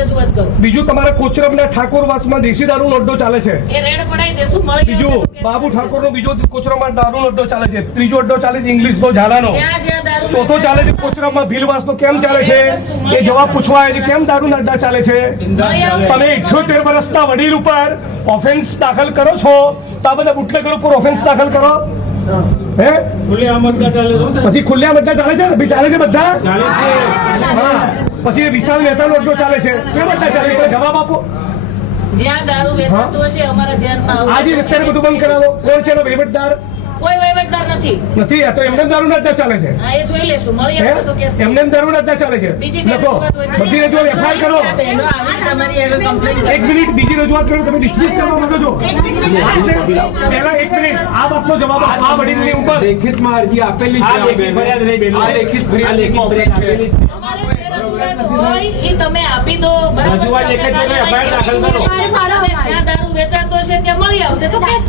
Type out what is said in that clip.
રજૂઆત કરો. બીજું તમારા કોચરબના ઠાકોરવાસમાં દેશી દારૂનો અડ્ડો ચાલે છે. એ રેડ પડાઈ દેશું, મળી બીજું બાબુ ઠાકોરનો બીજો કોચરબમાં દારૂનો અડ્ડો ચાલે છે. ત્રીજો અડ્ડો ચાલે છે ઇંગ્લિશનો ઝાલાનો. જ્યાં દારૂ ચોથો ચાલે છે કોચરબમાં ભીલવાસનો કેમ ચાલે છે એ જવાબ પૂછવા આવે છે. કેમ દારૂના અડ્ડા ચાલે છે? તમે 78 વર્ષના વડીલ ઉપર ઓફેન્સ દાખલ કરો છો તો આ બધા બુટલેગરો ઉપર ઓફેન્સ દાખલ કરો. હે પછી ખુલ્લા બધા ચાલે છે ને? ચાલે છે બધા. હા, પછી વિશાલ મહેતાનો અડ્ડો ચાલે છે. કેમ અડ્ડા ચાલે છે? જવાબ આપો. જ્યાં દારૂ વેચાતો હશે અમારા ધ્યાનમાં આજે અત્યારે બધું બંધ કરાવો. કોણ છે એનો વહીવટદાર? કોઈ વહીવટદાર નથી. નથી. આ તો એમને દારૂના અડ્ડા ચાલે છે. હા, એ જોઈ લેશું, મળી આવશે તો કેસ. એમને દારૂના અડ્ડા ચાલે છે. બીજી કઈ લખો, રજૂઆત હોય તો બધી રજૂઆત એફઆઈઆર કરો. એક મિનિટ, બીજી રજૂઆત કરો. તમે ડિસમિસ કરવા માંગો છો? પહેલા એક મિનિટ, આ બાબતનો જવાબ આપો. આ વડીલની ઉપર લેખિતમાં અરજી આપેલી છે. આ લેખિત ફરિયાદ આપેલી છે. તમારે જે રજૂઆત હોય ઈ તમે આપી દો. બરાબર છે? રજૂઆત લેખિત તમે એફઆઈઆર દાખલ કરો. તમે જ્યાં દારૂ વેચાતો હશે ત્યાં મળી આવશે તો કેસ